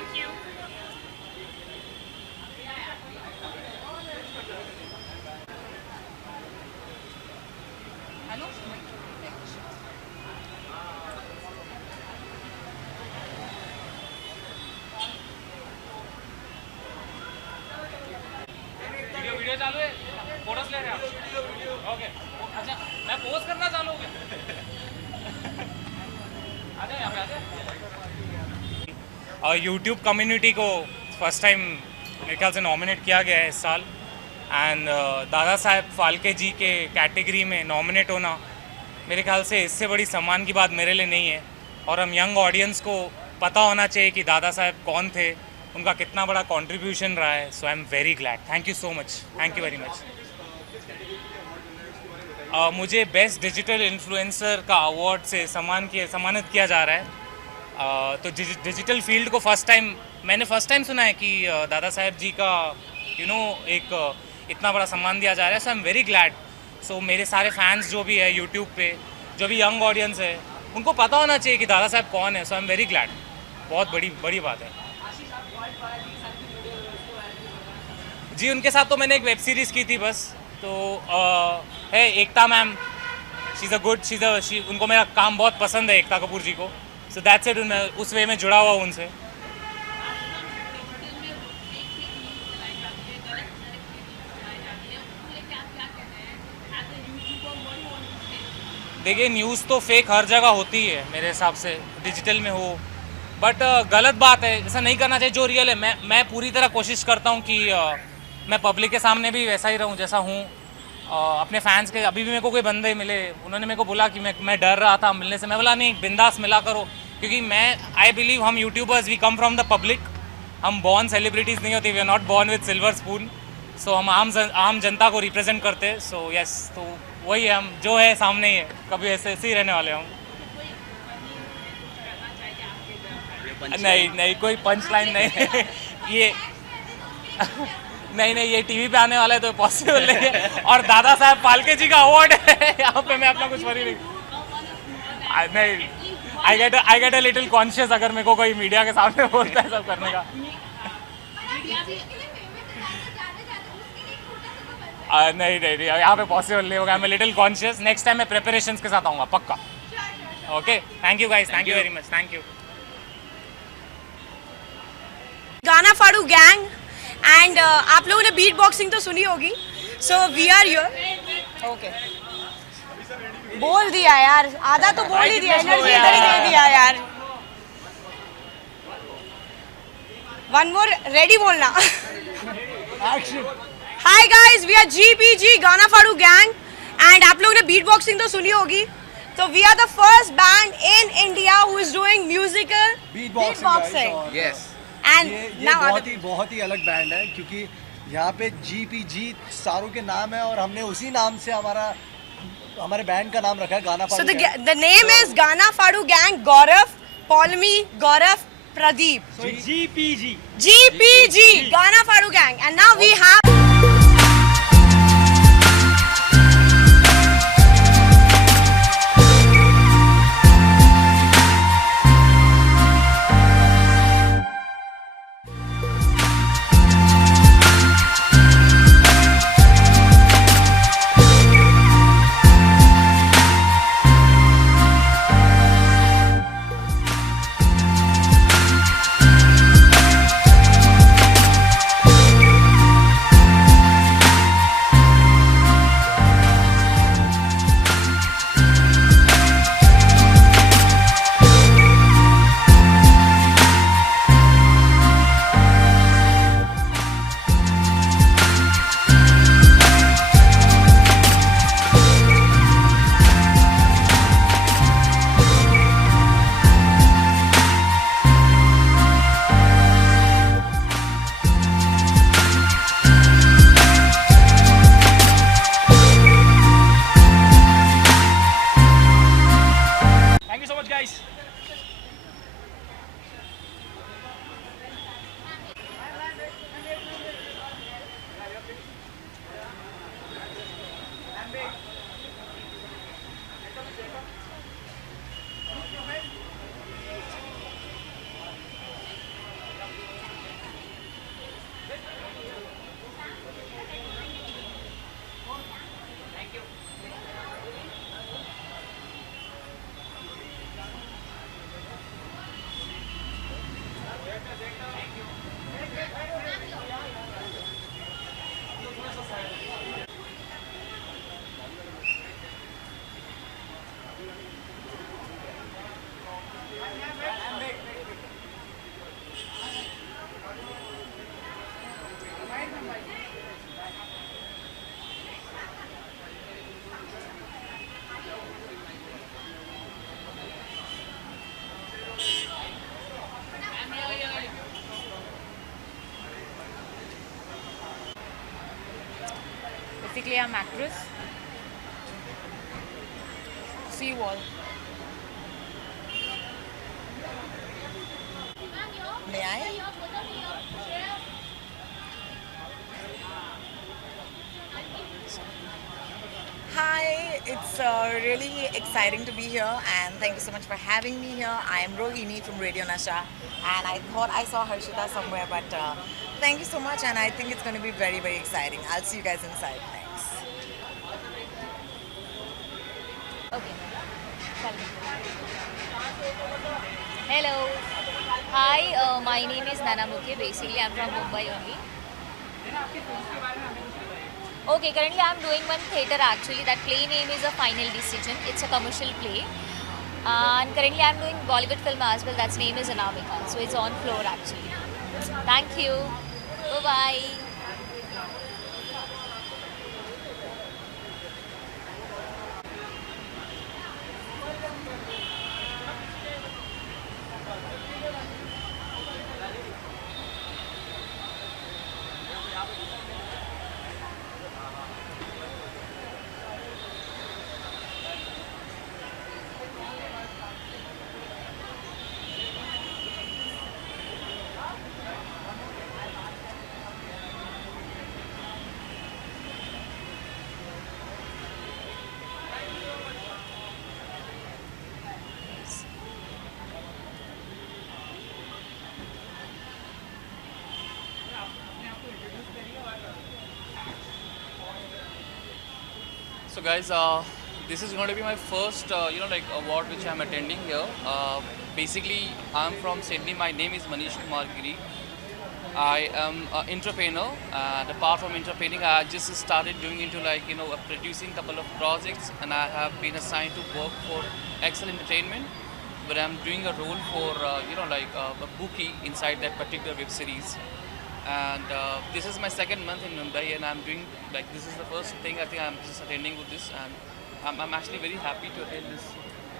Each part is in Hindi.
Thank you. Hello, video video चालू है, फोटोस ले रहे हैं आप? ओके, अच्छा मैं पोज करना चालू हो गया। आ जाए यहाँ पे, आ जाए। यूट्यूब कम्युनिटी को फर्स्ट टाइम मेरे ख्याल से नॉमिनेट किया गया है इस साल, एंड दादा साहब फाल्के जी के कैटेगरी में नॉमिनेट होना मेरे ख्याल से इससे बड़ी सम्मान की बात मेरे लिए नहीं है। और हम यंग ऑडियंस को पता होना चाहिए कि दादा साहब कौन थे, उनका कितना बड़ा कंट्रीब्यूशन रहा है। So I am very glad, thank you so much, thank you very much. मुझे बेस्ट डिजिटल इन्फ्लुएंसर का अवार्ड से सम्मानित किया जा रहा है। तो डिजिटल फील्ड को मैंने फर्स्ट टाइम सुना है कि दादा साहब जी का एक इतना बड़ा सम्मान दिया जा रहा है। So I am very glad. सो मेरे सारे फैंस जो भी है यूट्यूब पे, जो भी यंग ऑडियंस है, उनको पता होना चाहिए कि दादा साहब कौन है। So I am very glad, बहुत बड़ी बात है जी। उनके साथ तो मैंने एक वेब सीरीज़ की थी बस। तो है Ekta ma'am, she is a good, उनको मेरा काम बहुत पसंद है, एकता कपूर जी को। सो दैट्स इट, मैं उस वे में जुड़ा हुआ हूँ उनसे। देखिए, न्यूज़ तो फेक हर जगह होती है मेरे हिसाब से, डिजिटल में हो, बट गलत बात है, ऐसा नहीं करना चाहिए। जो रियल है, मैं पूरी तरह कोशिश करता हूँ कि मैं पब्लिक के सामने भी वैसा ही रहूँ जैसा हूँ। अपने फैंस के, अभी भी मेरे को कोई बंदे मिले, उन्होंने मेरे को बोला कि मैं डर रहा था मिलने से। मैं बोला नहीं, बिंदास मिला करो, क्योंकि आई बिलीव हम YouTubers we come from the public. हम बॉर्न सेलिब्रिटीज़ नहीं होती, we are not born with silver spoon. So हम आम जनता को रिप्रेजेंट करते हैं। सो यस, तो वही है, हम जो है सामने ही है, कभी ऐसे ही रहने वाले हम। नहीं, कोई पंच लाइन नहीं। ये नहीं, ये टीवी पे आने वाला है तो पॉसिबल नहीं है। और दादा साहब फाल्के जी का अवार्ड है यहाँ पे, मैं अपना कुछ वरी नहीं। I get a little conscious अगर मेरे को कोई मीडिया के सामने बोलता है सब करने का। नहीं, यहाँ पे पॉसिबल नहीं होगा। I am little conscious. Next time मैं प्रिपरेशंस के साथ आऊँगा पक्का। Okay, thank you guys, thank you very much, thank you. गाना फाड़ू गैंग एंड आप लोगों ने बीट बॉक्सिंग तो सुनी होगी। So we are here. Okay, बोल दिया यार, आधा तो बोल ही दिया, एनर्जी इधर ही दे दिया यार। वन मोर, रेडी बोलना। Hi guys, we are GPG गाना फाड़ू गैंग एंड आप लोगों ने बीट बॉक्सिंग तो सुनी होगी। So we are the first band in India who is doing musical beatboxing. Yes. And ये now बहुत ही अलग बैंड है, क्योंकि यहाँ पे जीपीजी सारू के नाम है और हमने उसी नाम से हमारे बैंड का नाम रखा है, गाना so फाड़ू gang. the name is Gana Fadu Gang. Gaurav, Paulmi, Gaurav, Pradeep. So GPG. GPG Gana Fadu Gang. And now we have basically I'm actress. See you all. May I? Hi, it's really exciting to be here and thank you so much for having me here. I am Rohini from Radio Nasha and I thought I saw Harshita somewhere, but thank you so much and I think it's going to be very, very exciting. I'll see you guys inside. Thanks. Okay. Hello. Hi, my name is Nana Mukhe. Basically, I'm from Mumbai only. Okay, currently I'm doing one theatre actually. That play name is A Final Decision. It's a commercial play. And currently I'm doing Bollywood film as well. That's name is Anamika. So it's on floor actually. Thank you. Bye-bye. So guys, this is going to be my first, award which I'm attending here. Basically, I'm from Sydney. My name is Manish Kumar Giri. I am an entrepreneur, and apart from entrepreneuring, I just started doing into producing couple of projects, and I have been assigned to work for Excel Entertainment, where I'm doing a role for a bookie inside that particular web series. And this is my second month in Mumbai, and I'm doing this is the first thing I think I'm just attending with this, and I'm actually very happy to attend this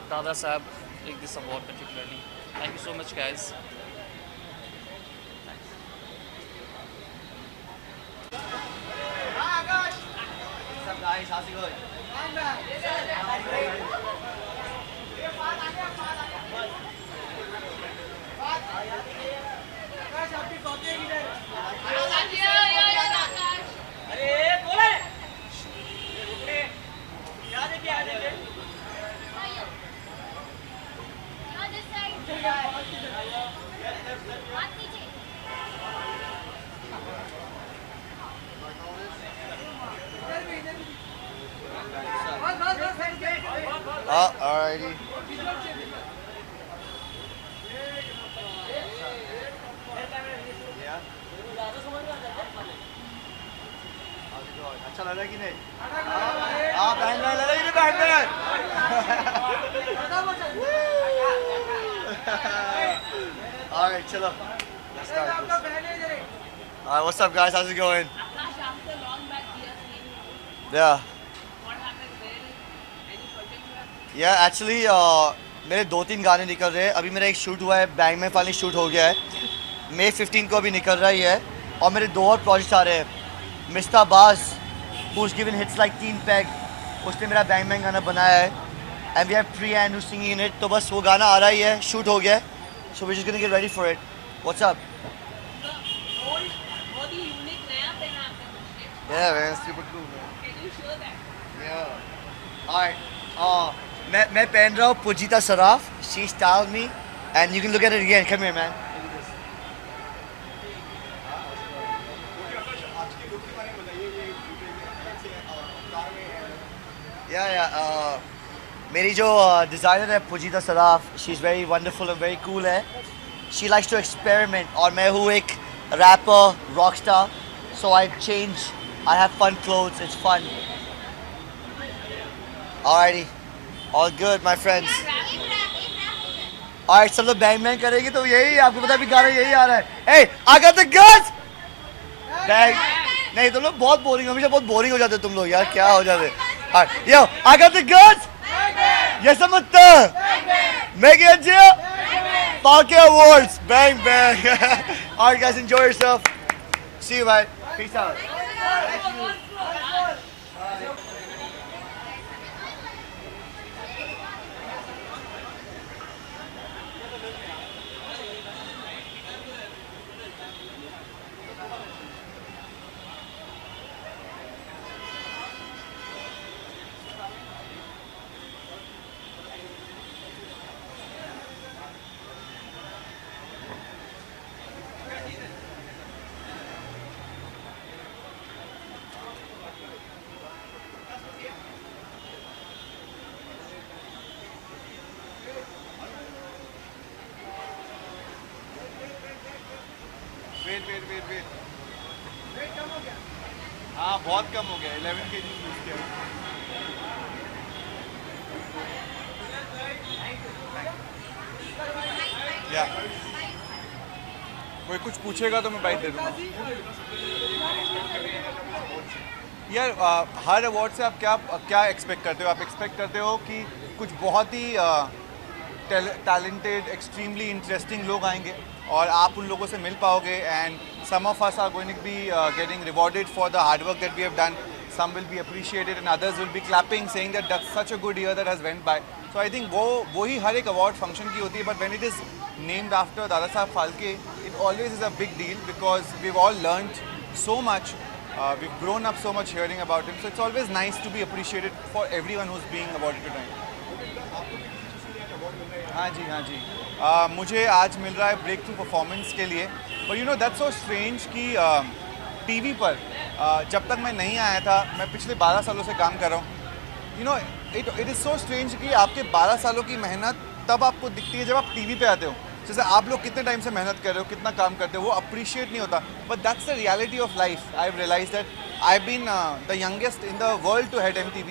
Dada Sahab this award particularly. Thank you so much, guys. What's up, guys? How's it going? Alrighty. अच्छा लग रहा है कि नहीं? हाँ बैंड लग रहा है कि नहीं band Alright, chalo. Let's start this. Alright, what's up guys? How's it going? Yeah. Yeah, actually मेरे 2-3 गाने निकल रहे हैं. अभी मेरा एक शूट हुआ है, बैंग में फाइनली शूट हो गया है. May 15 को अभी निकल रहा ही है. और मेरे 2 और प्रोजेक्ट्स आ रहे हैं. Mr. Baz, who's given hits like Teen Peg, उसने मेरा बैंग बैंग गाना बनाया है. And we have Priyan who's singing in it. तो बस वो गाना आ रहा ही है, शूट हो गया है. So we're just gonna get ready for it. What's up? Yeah man, super cool man. Can you show that? Yeah. Alright. मैं पहन रहा हूँ Pujita Saraf. She styled me, and you can look at it again. Come here, man. Look at this. Yeah. मेरी जो डिज़ाइनर है Pujita Saraf, she's very wonderful and very cool है. She likes to experiment. और मैं हूँ एक rapper, rockstar. So I change. I have fun clothes. It's fun. Alrighty. All good, my friends. Alright, सब लोग बैंग बैंग करेंगे तो यही आपको पता भी गाना यही आ रहा है. Hey, I got the goods. Bang नहीं तुम लोग बहुत बोरिंग हमेशा बहुत बोरिंग हो जाते तुम लोग यार क्या हो जाते. Alright, yo, I got the goods. Yes, I'm a thug. Make it a deal. Falke Awards. Bang bang. Alright, guys, enjoy yourself. See you, man. Peace out. हाँ बहुत कम हो गया 11 kg लूज किया या कोई कुछ पूछेगा तो मैं बाइट दे दूँगा यार हर अवार्ड से आप क्या एक्सपेक्ट करते हो आप एक्सपेक्ट करते हो कि कुछ बहुत ही टैलेंटेड एक्सट्रीमली इंटरेस्टिंग लोग आएंगे और आप उन लोगों से मिल पाओगे and some of us are going to be getting rewarded for the hard work that we have done some will be appreciated and others will be clapping saying that that's such a good year that has went by so I think वो ही हर एक award function की होती है but when it is named after Dada Saheb Phalke it always is a big deal because we've all learned so much we've grown up so much hearing about him so it's always nice to be appreciated for everyone who's being awarded tonight हाँ जी मुझे आज मिल रहा है ब्रेक थ्रू परफॉर्मेंस के लिए और you know that's so strange कि टीवी पर जब तक मैं नहीं आया था मैं पिछले 12 सालों से काम कर रहा हूँ you know it is so strange कि आपके 12 सालों की मेहनत तब आपको दिखती है जब आप टीवी पे आते हो जैसे आप लोग कितने टाइम से मेहनत कर रहे हो कितना काम करते हो वो अप्रिशिएट नहीं होता but that's the reality of life I have realised that I have been the youngest in the world to head MTV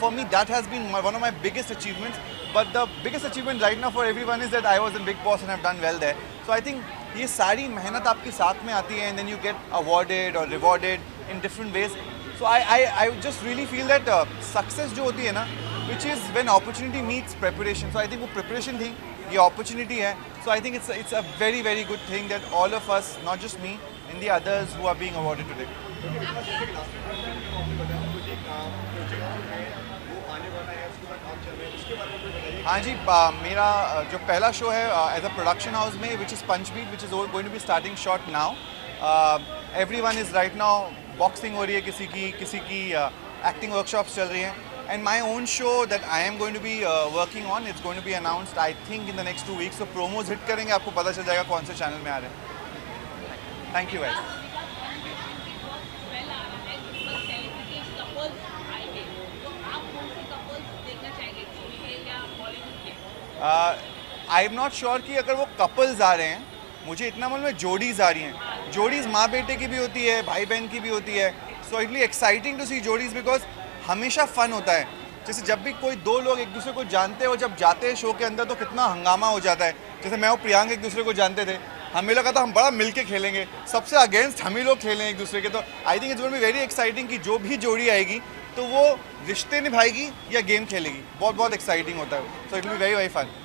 for me that has been one of my biggest achievements but the biggest achievement right now for everyone is that I was in Big Boss and I've done well there so I think ये सारी मेहनत आपके साथ में आती है and then you get awarded or rewarded in different ways so I just really feel that success जो होती है ना which is when opportunity meets preparation so I think वो preparation थी ये opportunity है so I think it's a very very good thing that all of us not just me and the others who are being awarded today हाँ जी मेरा जो पहला शो है एज अ प्रोडक्शन हाउस में which is Punchbeat which is going to be starting shot now everyone is right now boxing हो रही है किसी की एक्टिंग वर्कशॉप्स चल रही हैं and my own show that I am going to be working on it's going to be announced I think in the next 2 weeks so promos hit करेंगे आपको पता चल जाएगा कौन से चैनल में आ रहे हैं thank you guys I am not sure कि अगर वो कपल्स आ रहे हैं मुझे इतना मालूम है जोड़ीज़ आ रही हैं जोड़ीज़ माँ बेटे की भी होती है भाई बहन की भी होती है so it be exciting to see जोड़ीज़ बिकॉज हमेशा फ़न होता है जैसे जब भी कोई दो लोग एक दूसरे को जानते हैं और जब जाते हैं शो के अंदर तो कितना हंगामा हो जाता है जैसे मैं और प्रियांक एक दूसरे को जानते थे हमें लगा था हम बड़ा मिल के खेलेंगे सबसे अगेंस्ट हम ही लोग खेलें एक दूसरे के तो I think it's going to be very exciting कि जो भी जोड़ी आएगी तो वो रिश्ते निभाएगी या गेम खेलेगी बहुत एक्साइटिंग होता है so it will be very very fun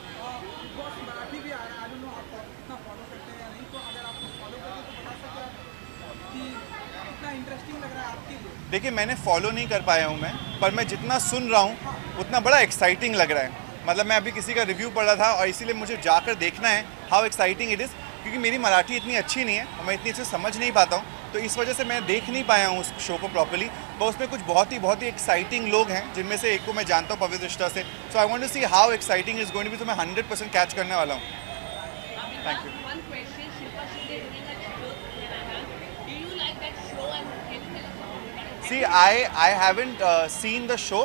देखिए मैंने फॉलो नहीं कर पाया हूँ मैं पर मैं जितना सुन रहा हूँ उतना बड़ा एक्साइटिंग लग रहा है मतलब मैं अभी किसी का रिव्यू पढ़ रहा था और इसीलिए मुझे जाकर देखना है हाउ एक्साइटिंग इट इज़ क्योंकि मेरी मराठी इतनी अच्छी नहीं है और मैं इतनी अच्छे से समझ नहीं पाता हूँ तो इस वजह से मैं देख नहीं पाया हूँ उस शो को प्रॉपर्ली पर उसमें कुछ बहुत ही एक्साइटिंग लोग हैं जिनमें से एक को मैं जानता हूँ पवित्र रिश्ता से so I want to see how exciting is going to be तो मैं 100% कैच करने वाला हूँ thank you See, I haven't seen the show,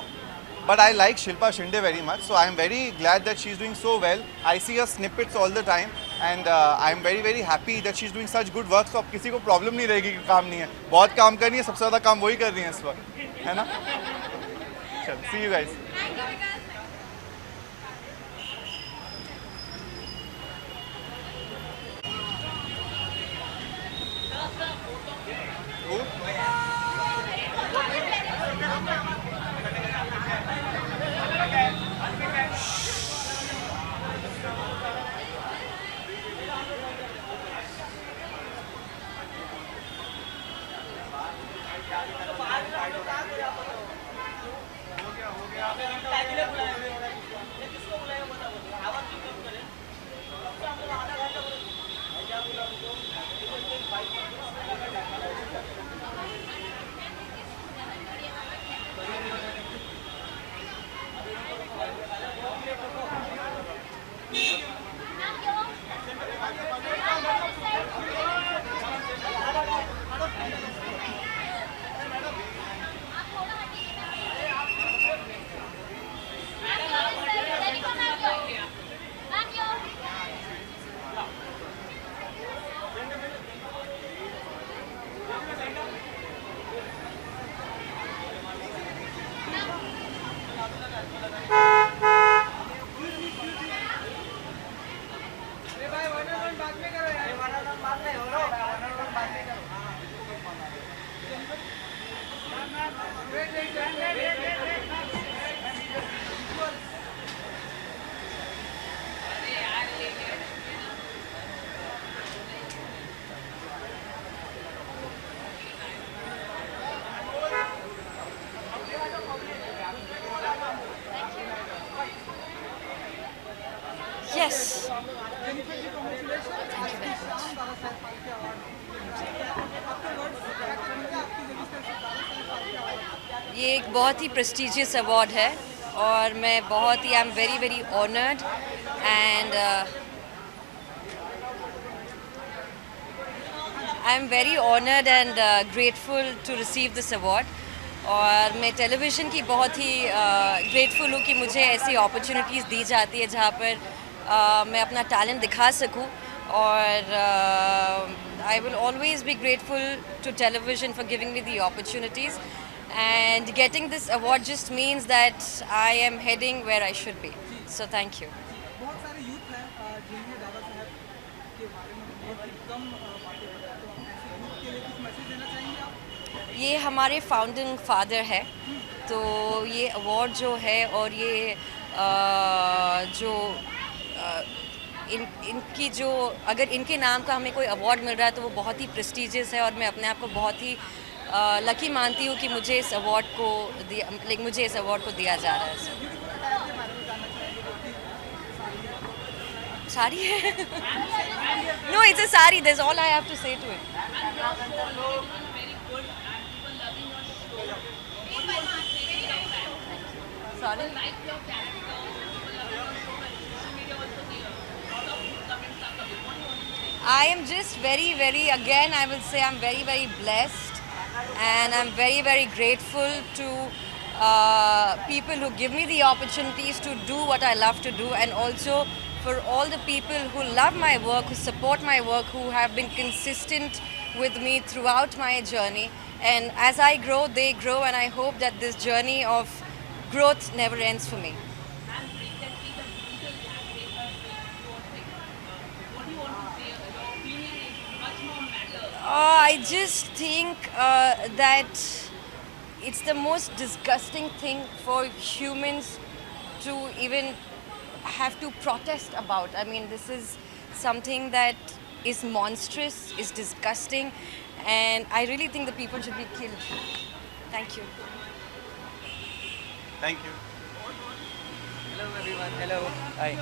but I like Shilpa Shinde very much. So I'm very glad that she's doing so well. I see her snippets all the time, and I'm very happy that she's doing such good work. So अब किसी को problem नहीं रहेगी कि काम नहीं है. बहुत काम कर रही है, सबसे ज़्यादा काम वही कर रही है इस वक्त, है ना? चलो, see you guys. ये एक बहुत ही प्रेस्टिजियस अवार्ड है और मैं बहुत ही I am very very honoured and I am very honoured and grateful to receive this award. और मैं टेलीविज़न की बहुत ही ग्रेटफुल हूँ कि मुझे ऐसी अपॉर्चुनिटीज़ दी जाती है जहाँ पर मैं अपना टैलेंट दिखा सकूँ। और I will always be grateful to television for giving me the opportunities and getting this award just means that I am heading where I should be. So thank you. बहुत सारे यूथ हैं जिन्हें दादा साहब के बारे में बहुत ही कम बातें पता है, तो ऐसे यूथ के लिए कुछ मैसेज देना चाहेंगे आप? ये हमारे फाउंडिंग फादर है, तो ये अवार्ड जो है और ये जो इनकी जो अगर इनके नाम का हमें कोई अवार्ड मिल रहा है तो वो बहुत ही प्रेस्टिजियस है और मैं अपने आप को बहुत ही लकी मानती हूँ कि मुझे इस अवार्ड को मुझे इस अवार्ड को दिया जा रहा है। साड़ी है no it's a sari that's all I have to say to it. Sorry? I am just very, very, again, I will say I'm very, very blessed and I'm very, very grateful to people who give me the opportunities to do what I love to do, and also for all the people who love my work, who support my work, who have been consistent with me throughout my journey. And as I grow, they grow, and I hope that this journey of growth never ends for me. I just think that it's the most disgusting thing for humans to even have to protest about. I mean, this is something that is monstrous, is disgusting, and I really think the people should be killed. Thank you. Thank you. Hello everyone. Hello. Hi.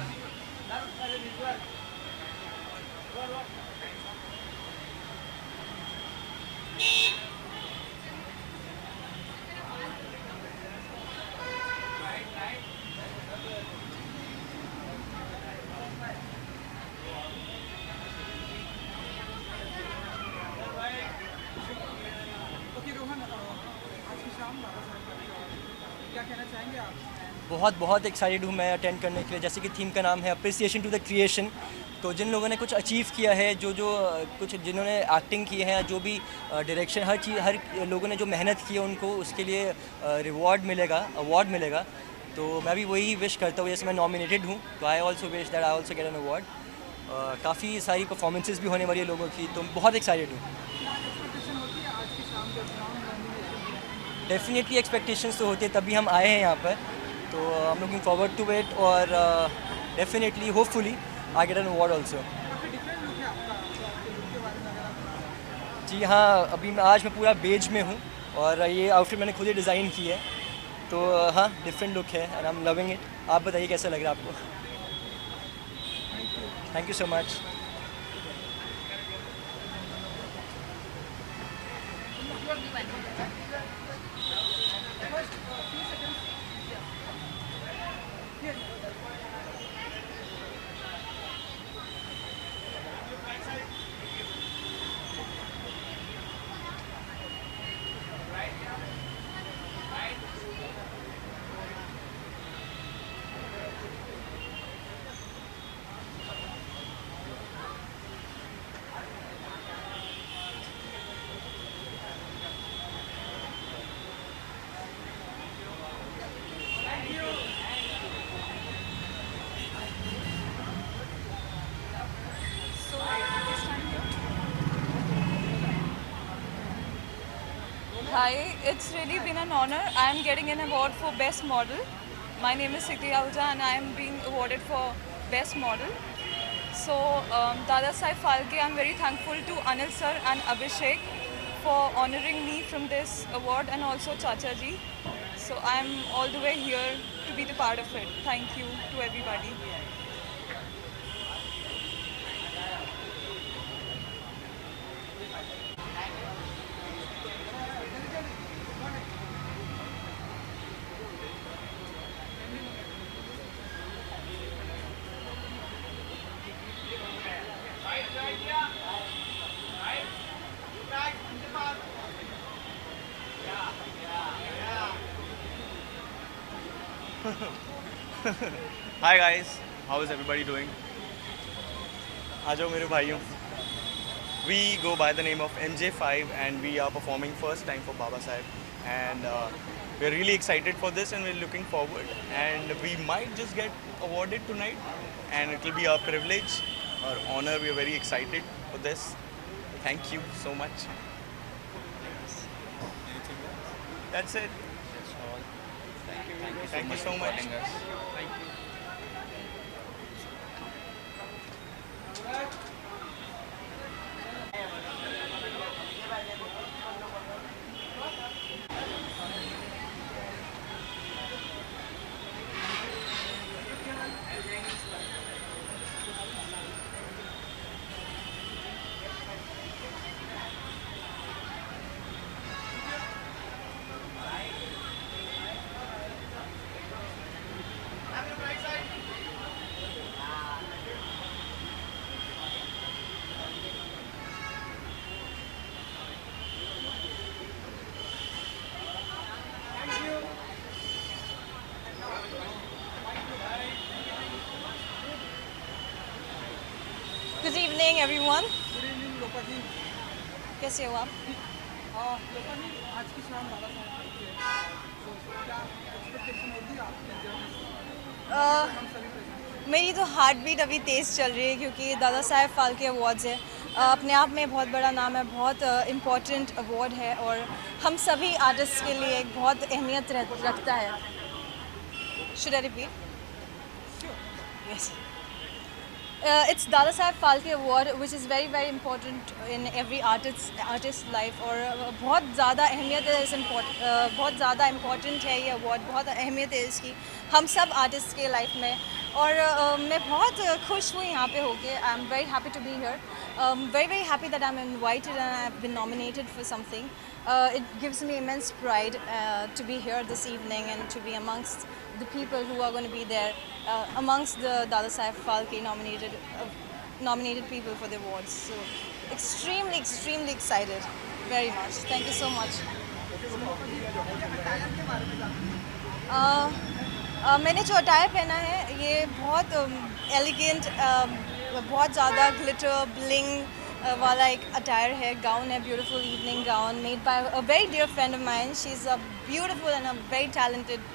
Okay Rohan, आज की शाम दादा साहब का अवार्ड, क्या कहना चाहेंगे आप? बहुत एक्साइटेड हूँ मैं अटेंड करने के लिए। जैसे कि थीम का नाम है अप्रिसिएशन टू द क्रिएशन, तो जिन लोगों ने कुछ अचीव किया है, कुछ जिन्होंने एक्टिंग की है, जो भी डायरेक्शन, हर लोगों ने जो मेहनत की है उनको उसके लिए अवार्ड मिलेगा। तो मैं भी वही विश करता हूँ। जैसे मैं नॉमिनेटेड हूँ तो I also wish that I also get an award. काफ़ी सारी परफॉर्मेंसेस भी होने वाली है लोगों की, तो बहुत एक्साइटेड हूँ। डेफिनेटली एक्सपेक्टेशंस तो होते, तभी हम आए हैं यहाँ पर, तो I am looking forward to it और definitely hopefully I get an award also. जी हाँ, अभी आज मैं पूरा बेज में हूँ और ये आउटफिट मैंने खुद ही डिज़ाइन की है, तो हाँ डिफरेंट लुक है and I am loving it. आप बताइए कैसा लग रहा है आपको? Thank you so much. Hi, it's really been an honor. I am getting an award for Best Model. My name is Siti Ahuja and I am being awarded for Best Model. So, Dada Sai Phalke, I am very thankful to Anil sir and Abhishek for honoring me from this award, and also Chacha ji. So, I am all the way here to be the part of it. Thank you to everybody. Hi guys, how is everybody doing? आ जाओ मेरे भाइयों. We go by the name of MJ5 and we are performing first time for Baba Saheb, and we're really excited for this and we're looking forward, and we might just get awarded tonight and it will be our privilege, our honor. We are very excited for this. Thank you so much. That's it. Thank you so much. Good evening, everyone. Good evening Lopa ji. कैसे हो आप? लोपा जी, आज की शाम दादा साहब की है. तो क्या एक्सपेक्टेशन होती है आपकी जर्नी? हम सभी प्रेजेंट. मेरी तो हार्ट बीट अभी तेज़ चल रही है क्योंकि दादा साहेब फाल्के अवार्ड्स है. अपने आप में बहुत बड़ा नाम है, बहुत इम्पोर्टेंट अवार्ड है और हम सभी आर्टिस्ट के लिए एक बहुत अहमियत रखता है. Should I repeat? Yes. It's Dada Saheb Phalke Award, which is very very important in every artist's life. और बहुत ज़्यादा अहमियत है बहुत ज़्यादा इम्पोर्टेंट है ये अवार्ड. बहुत अहमियत है इसकी हम सब आर्टिस्ट के लाइफ में. और मैं बहुत खुश हूँ यहाँ पे होके. I am very happy to be here. Very happy that I'm invited and I've been nominated for something. It gives me immense pride to be here this evening and to be amongst the people who are going to be there, amongst the Dada Saheb Phalke nominated people for the awards. So extremely excited, very much. Thank you so much. मैंने जो अटायर पहना है ये बहुत एलिगेंट, बहुत ज़्यादा ग्लिटर ब्लिंग वाला एक अटायर है. गाउन है, beautiful evening gown made by a very dear friend of mine. She is a beautiful and a very talented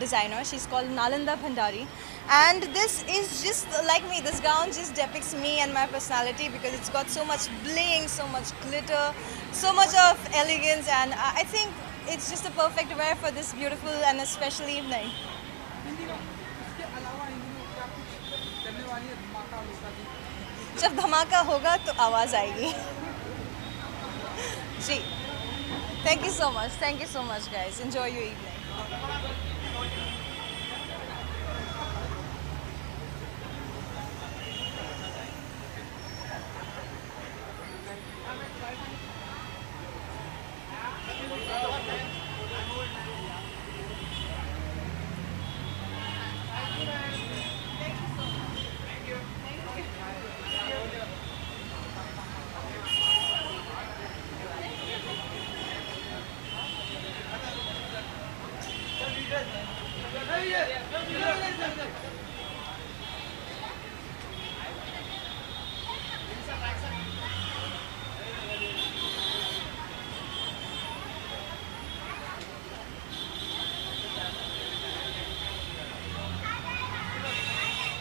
designer. She's called Nalanda Bhandari, and this is just like me. This gown just depicts me and my personality because it's got so much bling, so much glitter, so much of elegance, and I think it's just a perfect wear for this beautiful and a special evening. इसके अलावा इन दिनों क्या कुछ करने वाली है धमाका लोपा जी? जब धमाका होगा तो आवाज़ आएगी. जी. Thank you so much guys. Enjoy your evening.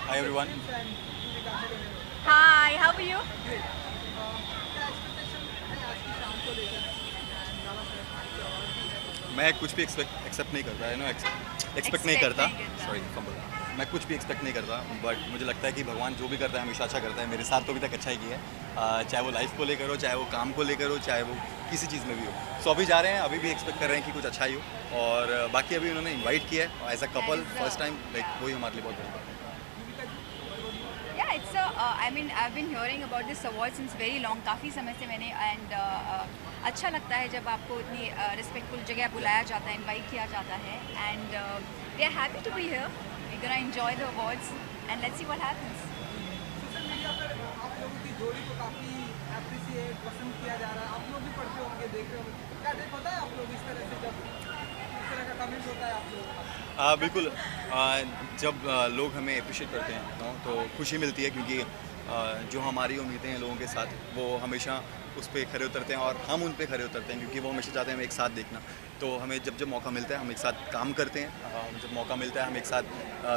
Hi everyone. Hi, how are you? मैं कुछ भी एक्सेप्ट नहीं करता, एक्सपेक्ट नहीं करता. सॉरी मैं कुछ भी एक्सपेक्ट नहीं करता, बट मुझे लगता है कि भगवान जो भी करता है हमेशा अच्छा करता है. मेरे साथ तो अभी तक अच्छा ही किया है, चाहे वो लाइफ को लेकर हो, चाहे वो काम को लेकर हो, चाहे वो किसी चीज़ में भी हो. सो अभी जा रहे हैं, अभी भी एक्सपेक्ट कर रहे हैं कि कुछ अच्छा ही हो. और बाकी अभी उन्होंने इन्वाइट किया है as a couple first time, like वही हमारे लिए बहुत बड़ी बात है. Yeah, it's I mean I've been hearing about this award since very long. काफ़ी समय से मैंने and अच्छा लगता है जब आपको इतनी रिस्पेक्टफुल जगह बुलाया जाता है, इनवाइट किया जाता है. And we are happy to be here. We're gonna enjoy the awards and let's see what happens. Social media पर आप लोगों की जोड़ी को काफ़ी अप्रिशिएट पसंद किया जा रहा है. आप लोग भी पढ़ते होंगे, देख रहे होंगे. क्या देख होता है आप लोग इस तरह से जब इस तरह का कमेंट होता है आप लोगों का? बिल्कुल। जब लोग हमें अप्रिशिएट करते हैं तो खुशी मिलती है, क्योंकि जो हमारी उम्मीदें हैं लोगों के साथ, वो हमेशा उस पर खरे उतरते हैं और हम उन पे खरे उतरते हैं, क्योंकि वो हमेशा चाहते हैं हमें एक साथ देखना। तो हमें जब मौका मिलता है हम एक साथ काम करते हैं, जब मौका मिलता है हम एक साथ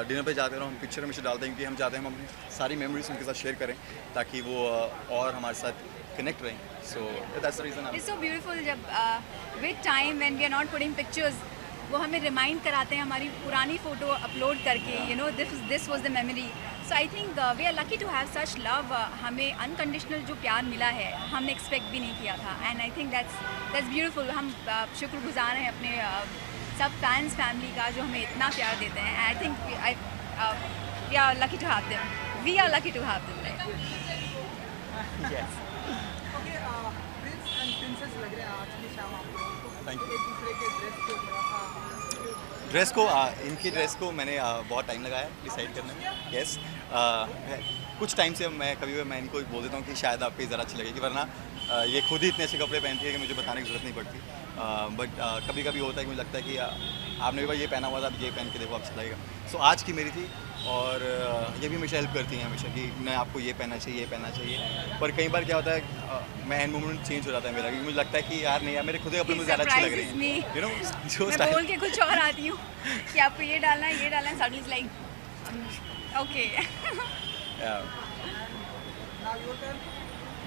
डिनर पे जाते हैं और हम पिक्चर हमेशा डालते हैं, क्योंकि हम चाहते हैं हम अपनी सारी मेमोरीज उनके साथ शेयर करें ताकि वो और हमारे साथ कनेक्ट रहें। So that's the reason. It's so beautiful जब with time when we are not putting pictures, वो हमें रिमाइंड कराते हैं हमारी पुरानी फ़ोटो अपलोड करके, you know this was the memory. So I think we are lucky to have such love. हमें अनकंडीशनल जो प्यार मिला है हमने एक्सपेक्ट भी नहीं किया था, and I think that's beautiful. हम शुक्रगुजार हैं अपने सब फैंस फैमिली का जो हमें इतना प्यार देते हैं। I think we are lucky to have them, we are lucky to have them. Yes, okay, prince and princess लग रहे हैं आज की शाम आप लोगों को। Thank you. एक दूसरे के ड्रेस को थोड़ा सा ड्रेस को इनकी ड्रेस को मैंने बहुत टाइम लगाया डिसाइड करने में। यस, कुछ टाइम से मैं कभी मैं इनको बोल देता हूँ कि शायद आपको ज़रा अच्छी लगेगी, वरना ये खुद ही इतने अच्छे कपड़े पहनती है कि मुझे बताने की ज़रूरत नहीं पड़ती। बट कभी कभी होता है कि मुझे लगता है कि आपने भी भाई ये पहना हुआ था, आप ये पहन के देखो अच्छा लगेगा। सो आज की मेरी थी, और ये भी हमेशा हेल्प करती हैं हमेशा कि नहीं आपको ये पहनना चाहिए, ये पहनना चाहिए। पर कई बार क्या होता है मैं एंड मोमेंट चेंज हो जाता है मेरा, क्योंकि मुझे लगता है कि यार नहीं यार मेरे खुद के कपड़े मुझे ज़्यादा अच्छे लग रहे हैं, यू नो जो मैं स्टाइल। बोल के कुछ और आती हूँ कि आपको ये डालना है, ये डालना है, suddenly like okay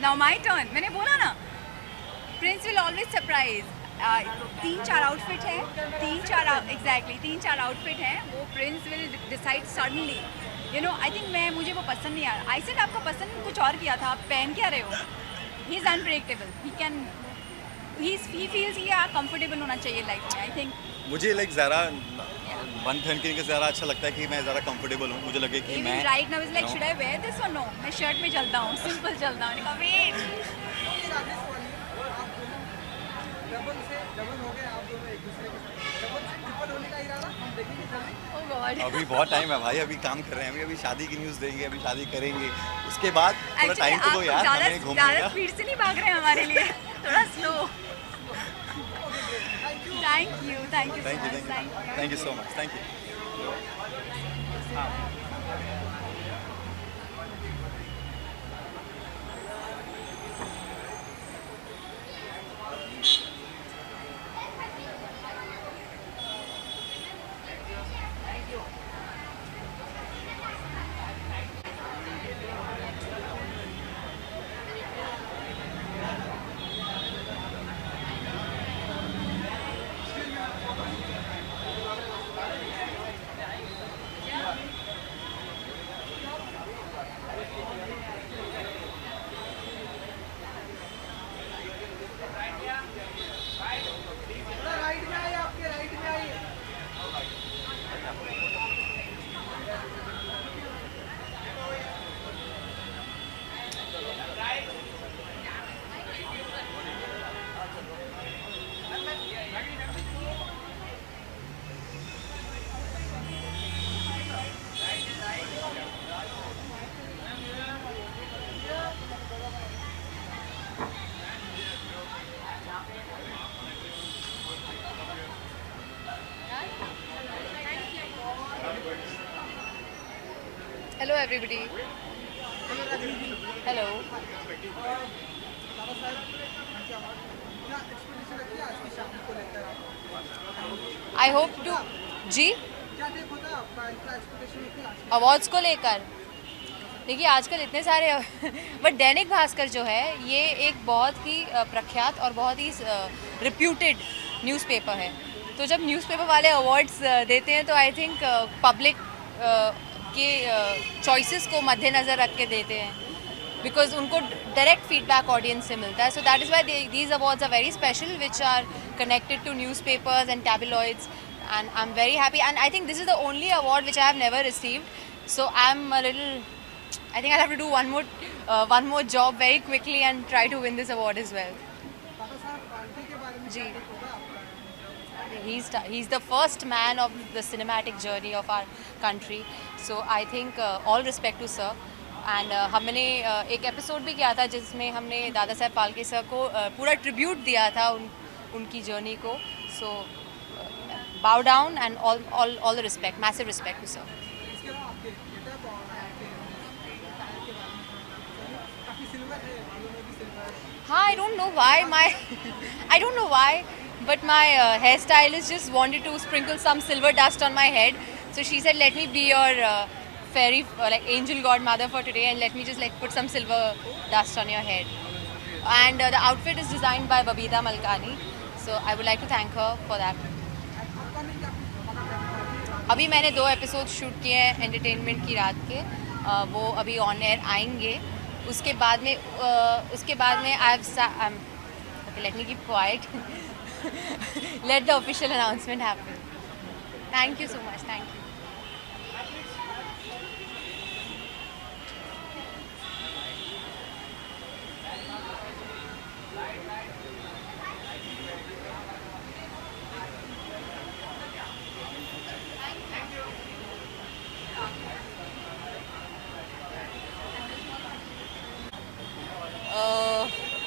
now my turn. मैंने बोला ना, Prince will always surprise. 3-4 outfit है, 3-4 आउटफिट हैं, वो Prince will decide suddenly, you know. I think मुझे वो पसंद नहीं आ रहा। आई सेड आपको पसंद कुछ और किया था, आप पहन क्या रहे हो। He is unpredictable, he feels कि आप कंफर्टेबल होना चाहिए लाइफ में। आई थिंक मुझे लाइक ज़रा वन पहन के ज़्यादा अच्छा लगता है कि मैं ज़्यादा कंफर्टेबल हूँ, मुझे लगे कि मैं right now is like should I wear this और नो। मैं शर्ट में चलता हूँ, सिंपल चलता हूँ। वेट डबल से डबल हो गए आप दोनों एक दूसरे के साथ, डबल से ट्रिपल होने का इरादा हम देखेंगे जल्दी। ओह गॉड, अभी बहुत टाइम है भाई, अभी काम कर रहे हैं, अभी शादी की न्यूज़ देंगे, अभी शादी करेंगे, उसके बाद थोड़ा टाइम तो दो यार हमें घूमने ज़्यादा का। स्पीड से नहीं भाग रहे हैं हमारे लिए, थोड़ा slow. Thank you thank you so much, thank you. Right में आइए, आपके राइट में आइए। Hello everybody. Hello. I hope to जी क्या देख होता है आपका, इनका एक्सपेक्टेशन होती है आज? अवार्ड्स को लेकर देखिए आजकल इतने सारे बट दैनिक भास्कर जो है ये एक बहुत ही प्रख्यात और बहुत ही रिप्यूटेड न्यूज़पेपर है। तो जब न्यूज़पेपर वाले अवार्ड्स देते हैं तो आई थिंक पब्लिक के चॉइसेस को मद्देनज़र रख के देते हैं, बिकॉज उनको डायरेक्ट फीडबैक ऑडियंस से मिलता है। So that is why these awards are very special which are connected to newspapers and tabloids, and I'm very happy, and I think this is the only award which I have never received, so I'm a little, I think I'll have to do one more job very quickly and try to win this award as well. Dada Saheb party के बारे में जी। क्या होगा आपका? He's the first man of the cinematic journey of our country, so I think all respect to sir. And हमने एक एपिसोड भी किया था जिसमें हमने दादा साहब फाल्के सर को पूरा ट्रिब्यूट दिया था उनकी जर्नी को। सो bow down and all the respect, massive respect to sir. इसके अलावा आपके गेटअप और आपके स्टाइल के बारे में काफ़ी सिल्वर है, बालों में भी सिल्वर। हाँ, I don't know why my I don't know why, but my hairstylist just wanted to sprinkle some silver dust on my head. So she said, let me be your fairy, like angel godmother for today, and let me just like put some silver dust on your head. And the outfit is designed by Babita Malkani. So I would like to thank her for that. अभी मैंने 2 एपिसोड शूट किए हैं एंटरटेनमेंट की रात के, वो अभी ऑन एयर आएंगे। उसके बाद में I have okay, let me keep quiet. Let the official announcement happen. Thank you so much. Thank you.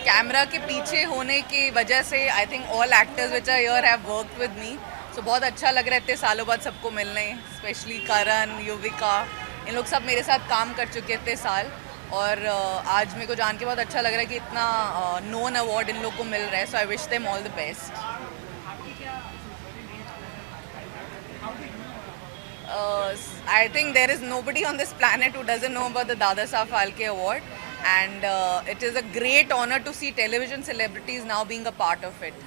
Camera के पीछे होने की वजह से I think all actors which are here have worked with me, so बहुत अच्छा लग रहा है इतने सालों बाद सबको मिलने, स्पेशली करण, युविका, इन लोग सब मेरे साथ काम कर चुके इतने साल, और आज मेरे को जान के बहुत अच्छा लग रहा है कि इतना नोन अवार्ड इन लोग को मिल रहा है, so I wish them all the best. I think there is nobody on this planet who doesn't know about the Dada Saab Phalke Award, and it is a great honor to see television celebrities now being a part of it.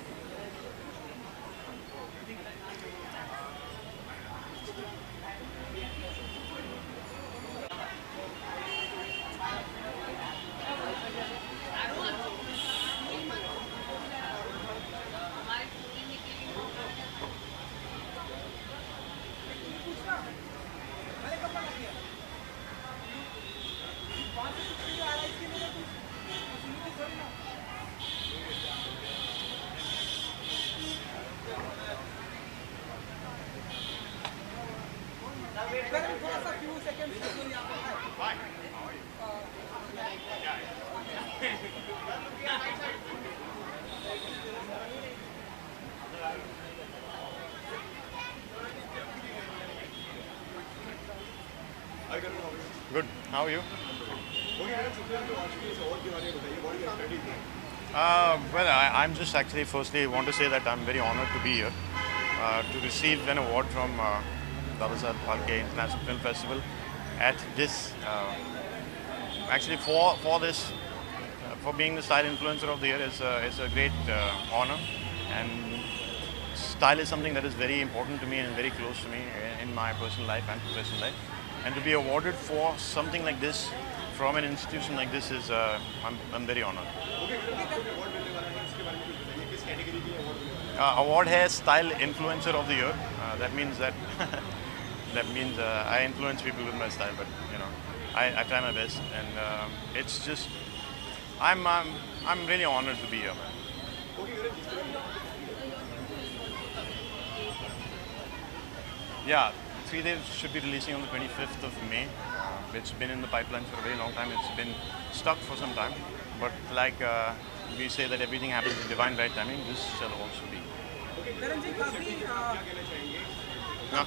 Good. How are you? Well, I'm just actually firstly want to say that I'm very honored to be here to receive an award from Dada Saab Phalke International Film Festival at this actually for this for being the style influencer of the year is a great honor, and style is something that is very important to me and very close to me in my personal life and professional life. And to be awarded for something like this from an institution like this is, I'm very honored. Award है Style Influencer of the Year. That means that I influence people with my style, but you know, I try my best, and it's just I'm really honored to be here, man. Yeah. 3 Days should be releasing on the 25th of May. It's been in the pipeline for a very long time. It's been stuck for some time. But like we say that everything happens in divine right timing, this shall also be. Yeah.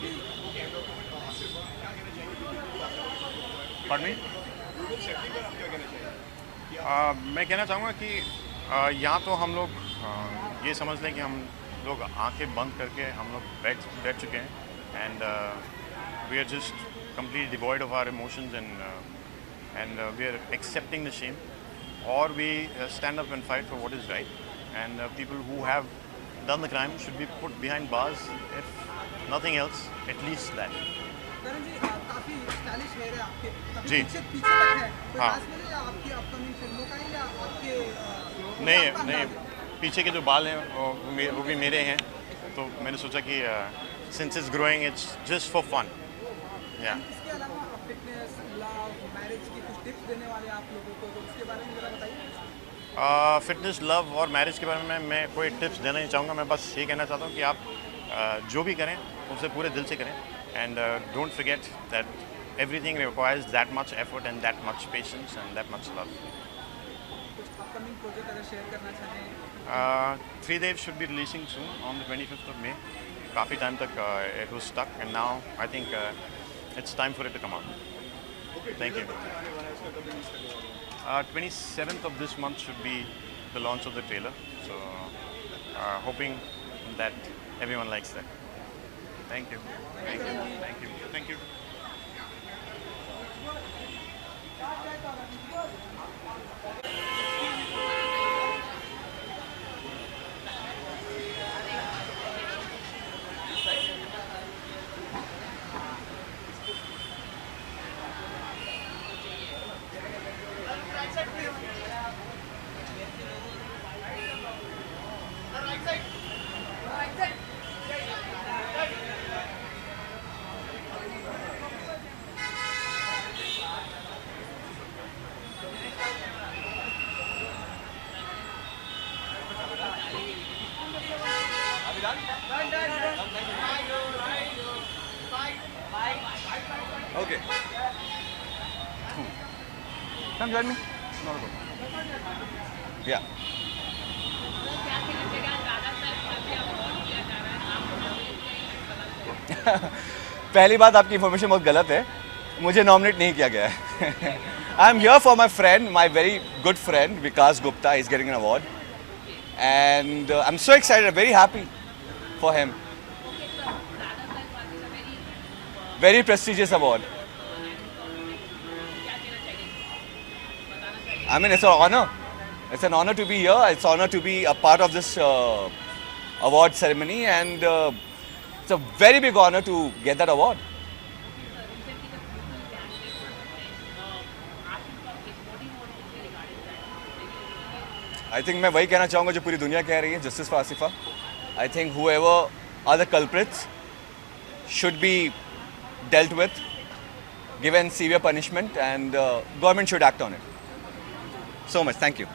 Pardon me? मैं कहना चाहूँगा कि यहाँ तो हम लोग ये समझ लें कि हम लोग आंखें बंद करके हम लोग बैठ चुके हैं, and we are just completely devoid of our emotions, and we are accepting the shame, or we stand up and fight for what is right, and people who have done the crime should be put behind bars, if nothing else, at least that. काफी स्टाइलिश हेयर है आपके, जी पीछे तक है, हाँ आपकी अपकमिंग फिल्मों का या आपके नहीं पीछे के जो बाल हैं वो भी मेरे हैं, तो मैंने सोचा कि since it's growing, it's just for fun. Yeah. इसके अलावा फिटनेस, लव, मैरिज की कुछ टिप्स देने वाले आप लोगों को, तो उसके बारे में जरा बताइए। फिटनेस, लव और मैरिज के बारे में मैं कोई टिप्स देना नहीं चाहूँगा। मैं बस ये कहना चाहता हूँ कि आप जो भी करें उसे पूरे दिल से करें, and don't forget that everything requires that much effort and that much patience and that much love. कुछ अपकमिंग प्रोजेक्ट अगर शेयर करना चाहें। 3 Days should be releasing soon on the 25th of May. काफ़ी टाइम तक it was stuck, and now I think it's time for it to come out. Thank you. 27th of this month should be the launch of the trailer, so hoping that everyone likes that. Thank you. Thank you. Thank you. Thank you. Okay. Come join me. Not a problem. Yeah. पहली बात, आपकी इन्फॉर्मेशन बहुत गलत है. मुझे नॉमिनेट नहीं किया गया है. I am here for my friend, my very good friend Vikas Gupta is getting an award, and I am so excited, very happy for him. Very prestigious award. I mean, it's an honor. It's an honor to be here. It's an honor to be a part of this award ceremony, and it's a very big honor to get that award. I think मैं वही कहना चाहूँगा जो पूरी दुनिया कह रही है, justice for Asifa. I think whoever are the culprits should be dealt with, given severe punishment, and government should act on it. So much. Thank you.